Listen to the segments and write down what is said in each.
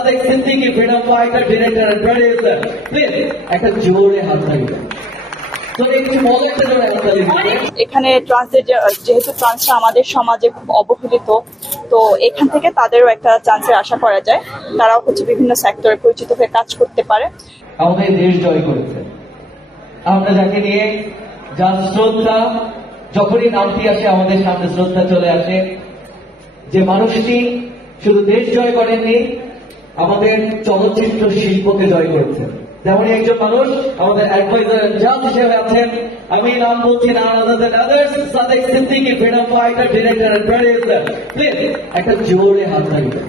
Sadek Siddiqui freedom fighter director and producer please একটা জোরে হাত এখানে ট্রান্সের যেহেতু ট্রান্সটা আমাদের সমাজে খুব অবহেলিত তো এখান থেকে তাদেরও একটা চান্সের আশা করা যায়। তারাও হচ্ছে বিভিন্ন সেক্টরে পরিচিত হয়ে কাজ করতে পারে। আমাদের দেশ জয় করেছে। আমরা যাকে নিয়ে যার শ্রদ্ধা যখনই নামটি আসে আমাদের সামনে শ্রদ্ধা চলে আসে। যে মানুষটি শুধু দেশ জয় করেননি আমাদের চলচ্চিত্র শিল্পকে জয় করেছেন তেমনই একজন মানুষ আমাদের অ্যাডভাইজার জাজ হিসেবে আছেন আমি নাম বলছি না other others Sadek Siddiqui freedom fighter director and producer please একটা জোরে হাত লাগবে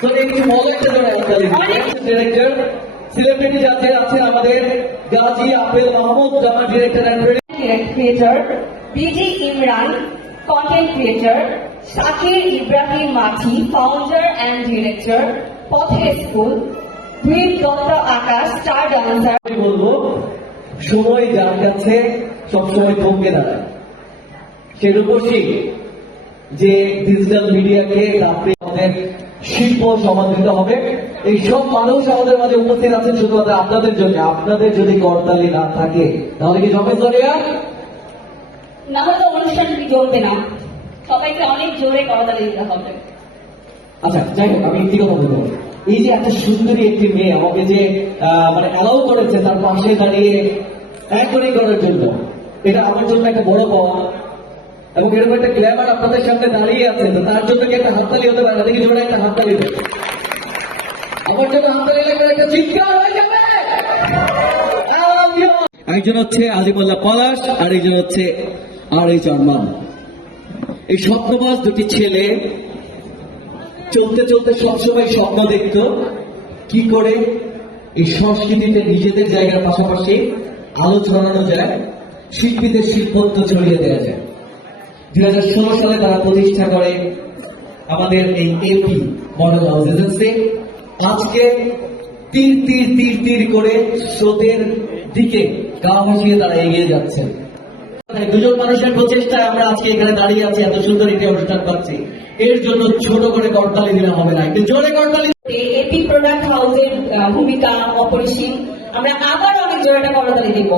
তো একটু একটা জোরে হাত ডিরেক্টর সেলিব্রিটি যাচ্ছে আছেন আমাদের গাজী আপেল মাহমুদ জামা director and creator, BD Imran, content creator, Shakir Ibrahim Mathi, founder and director, Star dancer, আমি বলব সময় যার কাছে সবসময় থমকে দাঁড়ায়। সে রূপসী যে ডিজিটাল মিডিয়াকে রাত্রে আমাদের শিল্প সমাদৃত হবে এই সব মানুষ আমাদের মাঝে উপস্থিত আছেন শুধুমাত্র আপনাদের জন্য। আপনাদের যদি করতালি না থাকে তাহলে কি জমে জরিয়া না হলে অনুষ্ঠানটি চলবে না? সবাইকে অনেক জোরে করতালি দিতে হবে। আচ্ছা যাই হোক আমি একটি কথা বলব। এই যে এত সুন্দরী একটি মেয়ে আমাকে যে মানে অ্যালাউ করেছে তার পাশে দাঁড়িয়ে অ্যাঙ্করিং করার জন্য। এটা আমার জন্য একটা বড় পাওয়া। এবং এরকম একটা গ্ল্যামার আপনাদের সামনে দাঁড়িয়ে আছে, তো তার জন্য কি একটা হাততালি হতে পারে? দেখি জোরে একটা হাততালি দেয় আমার জন্য হাততালি লাগবে একটা চিৎকার হয়ে যাবে. একজন হচ্ছে আজিমুল্লাহ পলাশ আর একজন হচ্ছে আর এই জার্মান এই স্বপ্নবাস দুটি ছেলে চলতে চলতে সবসময় স্বপ্ন দেখত কি করে এই সংস্কৃতিতে নিজেদের জায়গার পাশাপাশি আলো ছড়ানো যায়, শিল্পীদের শিল্পত্ব ছড়িয়ে দেওয়া যায়। দুই হাজার ষোলো সালে তারা প্রতিষ্ঠা করে আমাদের এই এপি মডেল হাউস এজেন্সি আজকে তীর তীর তীর তীর করে স্রোতের দিকে গা ভাসিয়ে তারা এগিয়ে যাচ্ছে দুজন মানুষের প্রচেষ্টায় আমরা আজকে এখানে দাঁড়িয়ে আছি এত সুন্দর একটি অনুষ্ঠান পাচ্ছি এর জন্য ছোট করে করতালি দিলে হবে না একটু জোরে করতালি। এপি প্রোডাক্ট হাউসের ভূমিকা অপরিসীম। আমরা আবার অনেক করতালি দিব।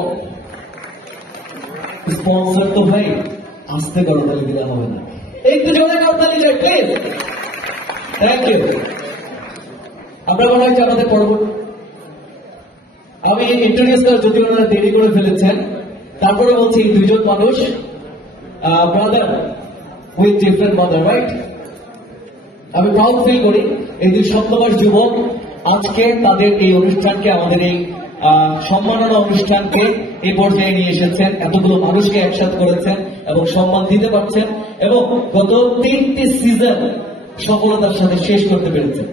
স্পন্সর তো ভাই আস্তে করতালি দিলে হবে না। একটু জোরে করতালি চাই প্লিজ থ্যাংক ইউ আমরা মনে হচ্ছে আমাদের পরবর্তী আমি ইন্ট্রোডিউস করার যদি ওনারা দেরি করে ফেলেছেন তারপরে বলছি দুজন মানুষ brother with different mother right আমি প্রাউড ফিল করি। এই দুই সপ্তমার যুবক, আজকে তাদের এই অনুষ্ঠানকে, আমাদের এই সম্মাননা অনুষ্ঠানকে এই পর্যায়ে নিয়ে এসেছেন। এতগুলো মানুষকে একসাথে করেছেন এবং সম্মান দিতে পারছেন এবং গত তিনটি সিজন সফলতার সাথে শেষ করতে পেরেছেন।